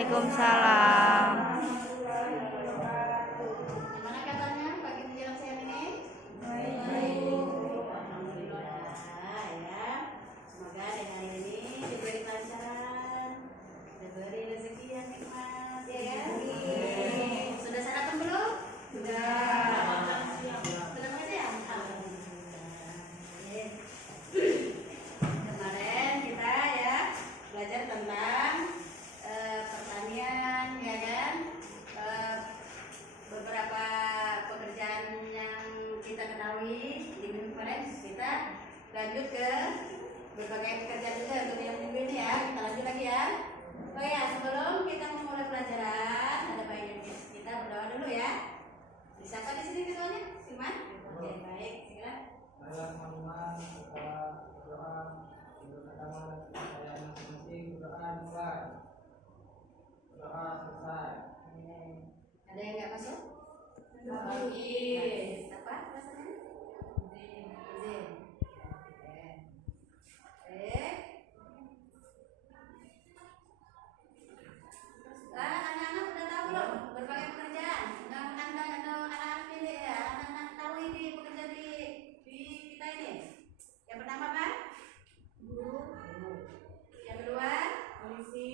Waalaikumsalam. Gimana katanya pagi menjelang siang ini? Baik. Alhamdulillah ya. Semoga dengan hari ini diberi kelancaran, diberi rezeki yang nikmat ya kan? Sudah sarapan belum? Sudah makan siang? Alhamdulillah. Kemarin kita ya belajar tentang pertanian ya kan, beberapa pekerjaan yang kita ketahui di minggu kemarin. Kita lanjut ke berbagai pekerjaan juga untuk yang minggu ini ya. Kita lanjut lagi ya. Oh ya, sebelum kita memulai pelajaran ada baiknya kita berdoa dulu ya. Siapa di sini ketuanya? Siman? Oke, baik, silakan. Bismillahirrahmanirrahim. Kita berdoa untuk agama dan kepercayaan masing-masing. Doa selesai. Ada yang nggak masuk? Apa rasanya? Izin. Anak-anak udah tahu belum berbagai pekerjaan? Anak-anak ini ya, anak-anak tahu ini pekerjaan di kita ini. Yang pertama apa? Guru. Yang kedua? Polisi.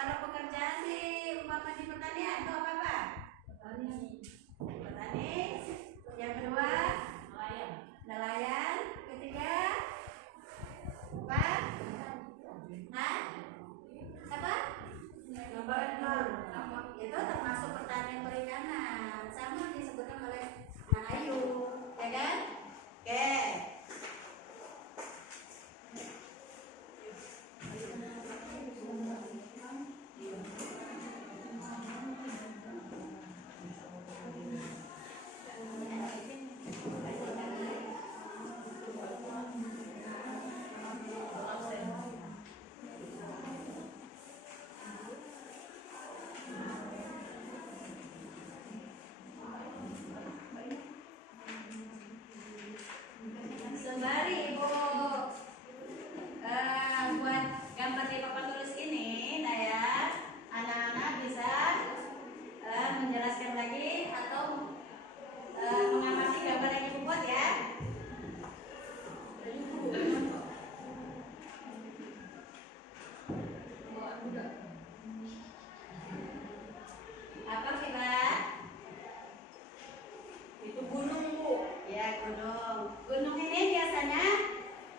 Kalau pekerjaan di umpama di pertanian itu apa? Petani. Yang kedua? Nelayan. Ketiga? Apa? Apa? Itu termasuk pertanian perikanan. Sama disebutkan oleh Anak Ayu, ya kan? Oke. Sembari Ibu buat gambar di papan tulis ini, nah ya, anak-anak bisa menjelaskan lagi atau mengamati gambar yang Ibu buat ya. Apa kita? Itu gunung, Bu. Ya, gunung. Gunung ini biasanya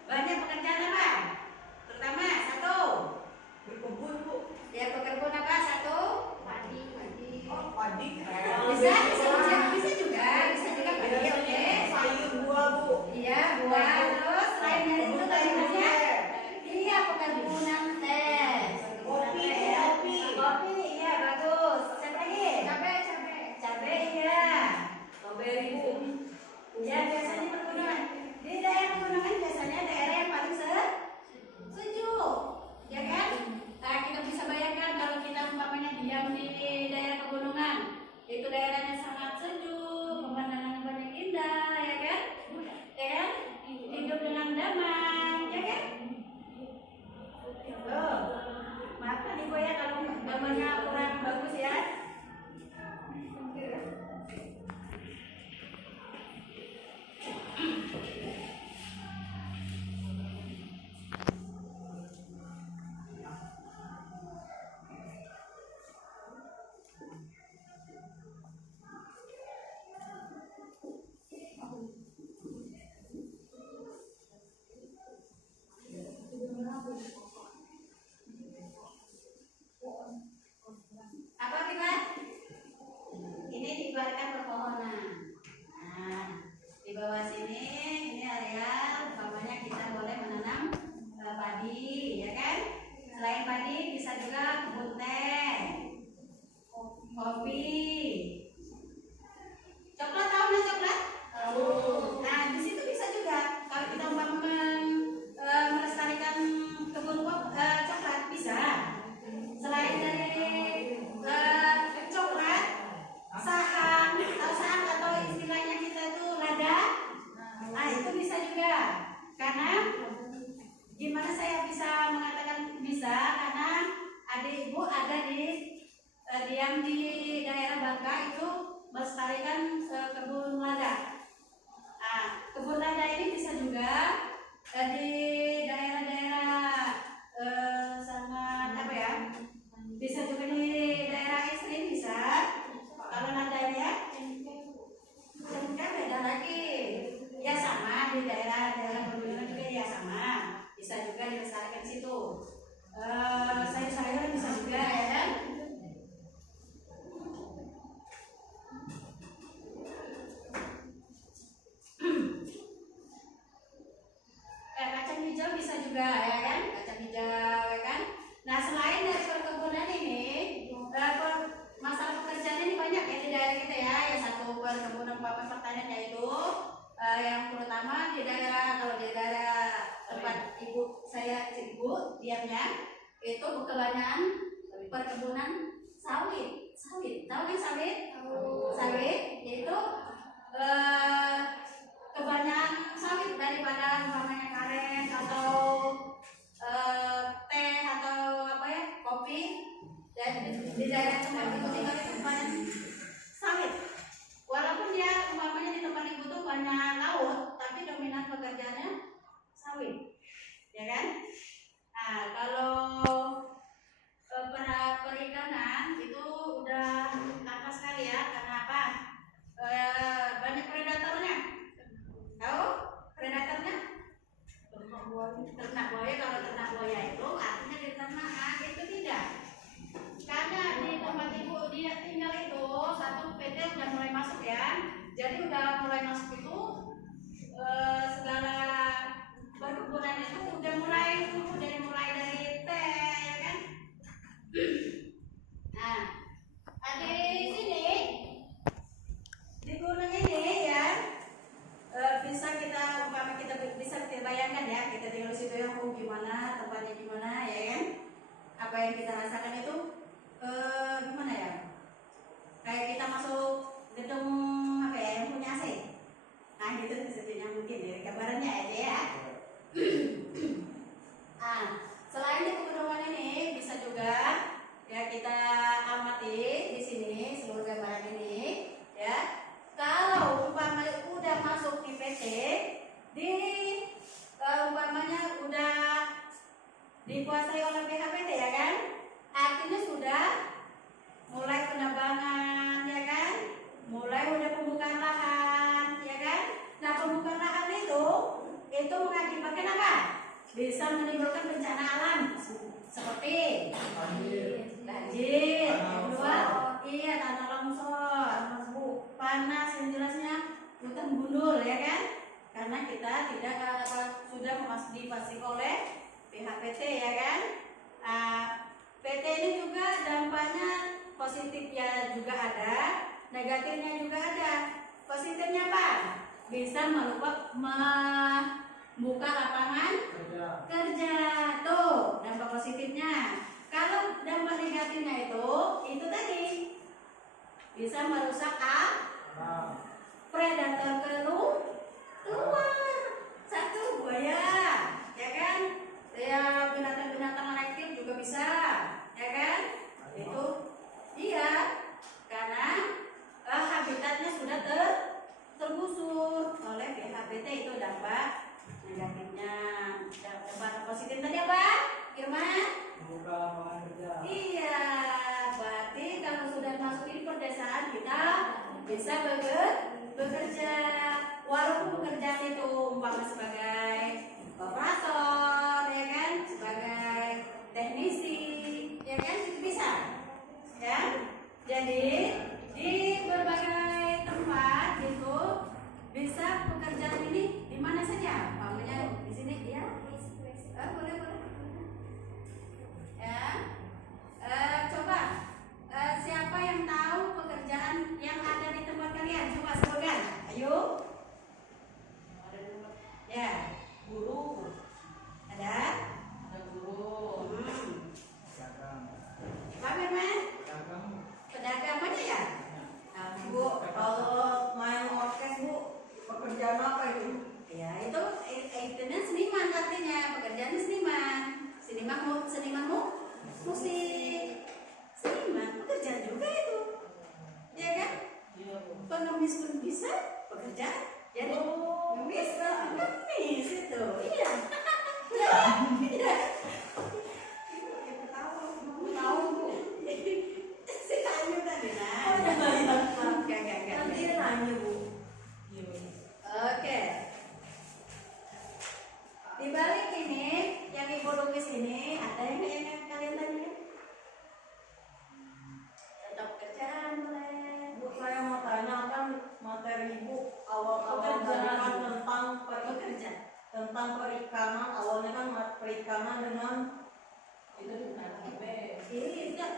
banyak pekerjaan apa? Terutama satu, berkebun, Bu. Ya, berkebun apa? Satu, padi. Oh, padi. Bisa juga padi. Oke. Sayur buah, Bu. Iya, buah. Terus selain dari itu tadinya iya perkebunan teh. Kopi, iya bagus. Siapa lagi? Cabai, iya. Strawberry, Bu. Ya, biasanya pegunungan. Di daerah pegunungan biasanya daerah yang paling sejuk, ya kan? Nah, kita bisa bayangkan kalau kita umpamanya diam di daerah pegunungan, itu daerahnya sangat sejuk, pemandangannya banyak indah, ya kan? Ya kan? Hidup dengan damai, ya kan? Loh, maafkan Ibu ya kalau gambarnya kurang bagus ya. Apa kita? Ini diibaratkan perpohonan. Nah, di bawah sini ini area umpamanya kita boleh menanam padi, ya kan? Selain padi bisa juga kebun teh, kopi, coklat. Tahu nggak coklat? Tahu. Nah, di situ bisa juga kalau kita melestarikan kebun coklat bisa. Selain dari coklat, sahang atau istilahnya kita itu lada, nah itu bisa juga. Karena gimana saya bisa karena adik ibu ada di diam di daerah Bangka itu melestarikan kebun lada. Kebun lada ini bisa juga di daerah-daerah sangat apa ya? Bisa juga di daerah ekstrim bisa. Kalau ladanya kan beda lagi. Ya sama di daerah-daerah pegunungan juga ya sama. Bisa juga dilestarikan situ. Sayur-sayuran bisa juga ya kan? Kacang hijau bisa juga ya kan? Kacang hijau ya kan? Nah selain dari perkebunan ini, masalah pekerjaan ini banyak ya di daerah kita ya. Yang satu perkebunan pertanian yaitu yang terutama di daerah kalau di daerah tempat ibu saya ibu diamnya itu kebanyakan perkebunan sawit. Tahu kan sawit? Sawit yaitu kebanyakan sawit daripada umpamanya karet atau teh atau apa ya kopi. Dan di daerah tempat ibu tinggal itu banyak sawit. Walaupun dia umpamanya di tempat ibu tuh banyak laut, tapi dominan pekerjaannya sawit, ya kan? Nah kalau perikanan itu udah langka sekali ya, karena apa? Banyak predatornya. Tahu predatornya? Ternak buaya. Kalau ternak buaya itu artinya di ternak itu tidak. Karena di tempat ibu dia tinggal itu satu PT udah mulai masuk ya, jadi udah mulai masuk itu segala perkebunan itu udah mulai tumbuh dari teh ya kan. Nah di sini di gunung ini ya bisa kita umpama kita bisa kita bayangkan ya, kita tinggal di situ yang gimana tempatnya gimana ya kan, apa yang kita rasakan itu gimana ya, kayak kita masuk gedung apa ya yang punya AC. Nah gitu sepertinya mungkin dari gambarannya aja ya. Selain di pegunungan ini bisa juga ya kita amati di sini seluruh gambaran ini ya. Kalau umpamanya udah masuk di PT di umpamanya udah dikuasai oleh PHPT ya kan, artinya sudah mulai penebangan ya kan, mulai udah pembukaan lahan ya kan. Nah pembukaan lahan itu mengakibatkan apa? Bisa menimbulkan bencana alam seperti banjir, kedua iya tanah longsor, panas yang jelasnya hutan gundul ya kan, karena kita tidak sudah dipastikan oleh PHPT ya kan. PT ini juga dampaknya positifnya juga ada, negatifnya juga ada. Positifnya apa? Bisa membuka lapangan kerja. Tuh dampak positifnya. Kalau dampak negatifnya itu tadi bisa merusak predator keluar. Satu buaya ya kan, ya binatang-binatang reptil juga bisa ya kan. Itu iya karena habitatnya sudah tergusur oleh PHBT. Itu dampak negatifnya. Dampak positif tadi apa Irman? Membuka lapangan kerja. Iya, berarti kalau sudah masuk di perdesaan kita bisa bekerja, walaupun pekerjaan itu umpama sebagai operator ya kan, sebagai teknisi ya kan, itu bisa ya. Jadi di berbagai tempat itu bisa pekerjaan ini di mana saja, umpamanya di sini ya. Boleh ya. Coba siapa yang tahu pekerjaan yang ada di tempat kalian, coba mesti seimbang, pekerjaan juga itu, ya kan? Iya, Bu. Pengemis pun bisa bekerja, jadi pengemis pengemis itu, iya. Iya. Tahu Bu. Si Tanyu tadi nah. Oh, iya, iya. Enggak. Nanti dia nanya, Bu. Iya, Bu. Oke. Di balik ini, yang ibu lukis ini, ada yang kalian tanya? Tetap pekerjaan boleh. Bu, saya mau tanya kan materi Ibu awal-awal tadi kan Bekerja. tentang perikanan. Awalnya kan perikanan dengan itu bukan Ini enggak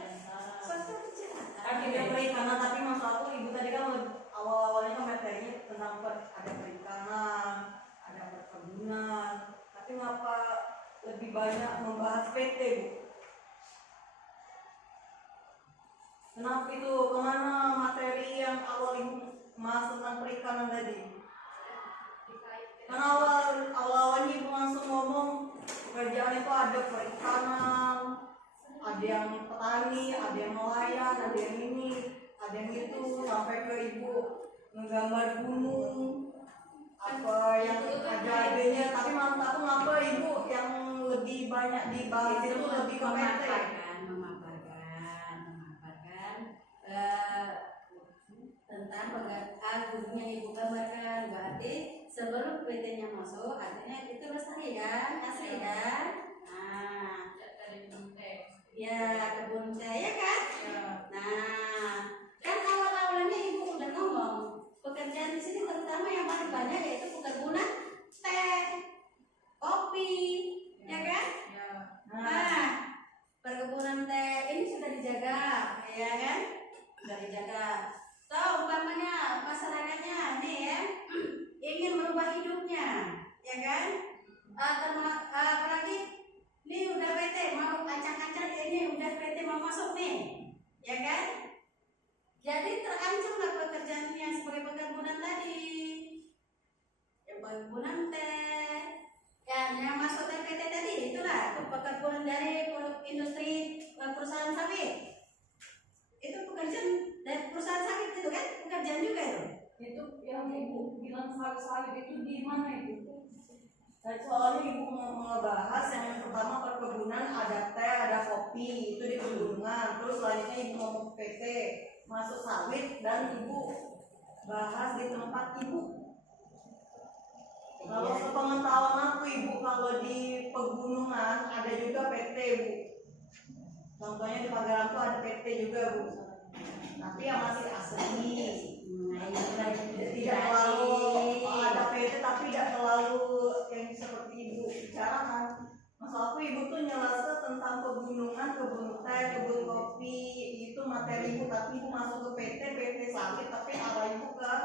suatu pekerjaan. akhirnya perikanan, tapi maksud aku Ibu tadi kan awal-awalnya kan materinya tentang ada perikanan, ada perkebunan, tapi ngapa lebih banyak membahas PT, Bu? Kenapa itu? Kemana materi yang awal Ibu masuk tentang perikanan tadi? Karena awalnya Ibu langsung ngomong pekerjaan itu ada perikanan, ada yang petani, ada yang nelayan, ada yang ini, ada yang itu, sampai ke Ibu menggambar gunung, apa yang ada adanya. Tapi maksud aku ngapa Ibu yang lebih banyak dibahas itu lebih ke PT? Memaparkan tentang gunungnya ibu gambarkan, berarti sebelum PT-nya masuk, artinya itu lestari kan, asli kan? Nah, ya kebun teh ya kan? Nah, kan awal-awalnya ibu udah ngomong pekerjaan di sini terutama yang paling banyak yaitu perkebunan teh, kopi, ya kan? Nah, perkebunan teh ini sudah dijaga, ya kan? Sudah dijaga. Tahu umpamanya masyarakatnya nih ya ingin merubah hidupnya, ya kan? Apalagi ini udah PT mau acak-acak, ini udah PT mau masuk nih, ya kan? Jadi terancamlah pekerjaannya sebagai perkebunan tadi, ya perkebunan teh. Yang masuk PT tadi itulah perkebunan dari industri perusahaan sawit. Itu pekerjaan dari perusahaan sawit itu kan pekerjaan juga itu. Itu yang Ibu bilang sawit itu di mana itu? Soalnya Ibu mau ngebahas yang pertama perkebunan, ada teh, ada kopi, itu di pegunungan. Terus selanjutnya Ibu ngomong PT, masuk sawit, dan Ibu bahas di tempat Ibu. Kalau sepengetahuan aku Ibu, kalau di pegunungan ada juga PT, Bu. Contohnya di Pagalan tuh ada PT juga, Bu. Tapi yang masih asli. Tidak terlalu ada PT, tapi tidak terlalu yang seperti Ibu bicarakan. Maksud aku Ibu tuh nyelasa tentang pegunungan, kebun teh, kebun kopi, itu materi Ibu. Tapi Ibu masuk ke PT sawit, tapi arah Ibu ke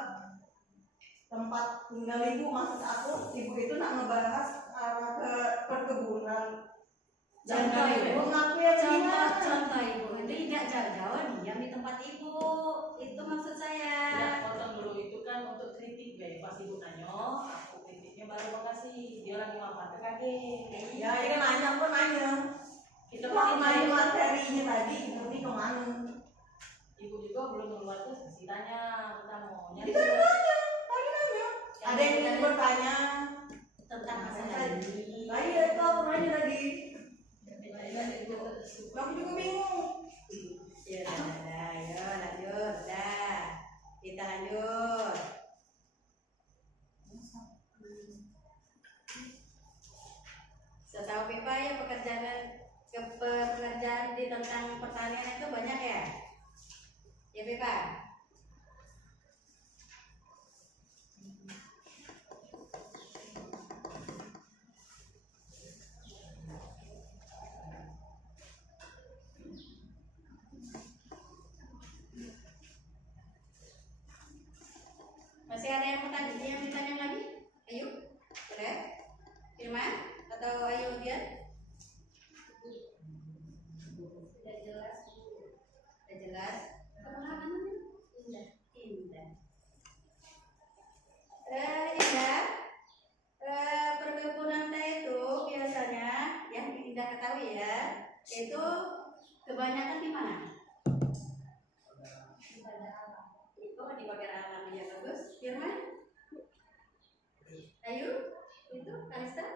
tempat tinggal Ibu. Maksud aku Ibu itu nak ngebahas arah ke perkebunan. Contoh Ibu ngaku ya contoh Ibu itu tidak jauh-jauh diam di tempat Ibu, itu maksud saya. Ya, potong dulu itu kan untuk kritik ya. Pas Ibu nanya, aku kritiknya baru makasih. Dia lagi mampir kaget. Ya, ini kan nanya, aku nanya. Kita kan nanya materinya tadi, nanti kemana? Ibu juga belum keluar terus kasih tanya, kita maunya. Kita nanya. Ada yang bertanya Tentang masalah ini. Iya, itu aku nanya tadi. Aku juga bingung. Ya udah, ayo lanjut, dah. Kita lanjut. Setahu Pipa ya pekerjaan di tentang pertanian itu banyak ya? Ya Pipa? Masih ada yang bertanya lagi? Ayo, boleh? Firman atau Ayu dia? Sudah jelas, sudah jelas. Indah. Indah. Perkebunan teh itu biasanya yang Indah ketahui ya, itu Kebanyakan di mana? Itu di bagian alam ya, bagus. Firman? Ayu? Itu Kalista?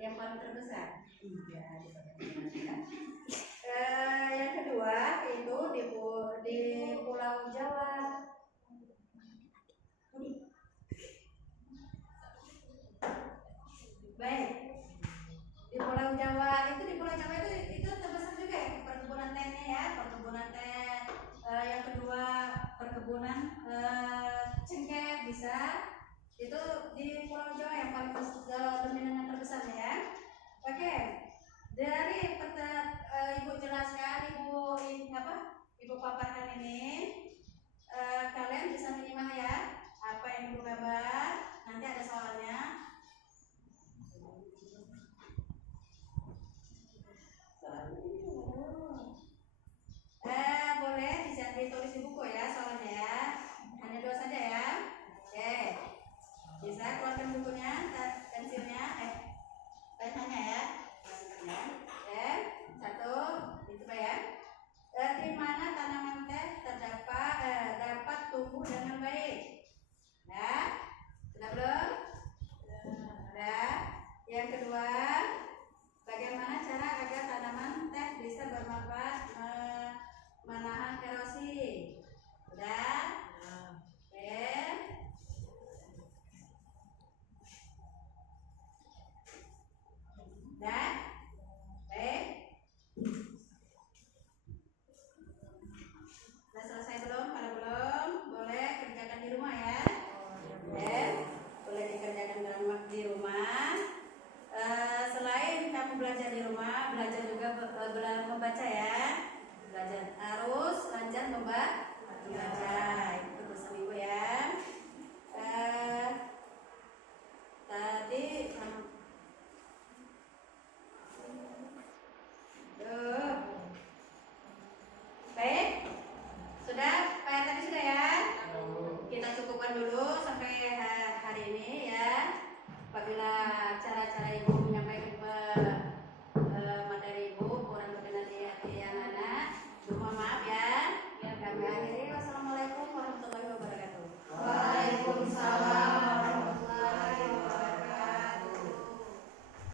Yang paling terbesar? Iya, di bagian alam ya.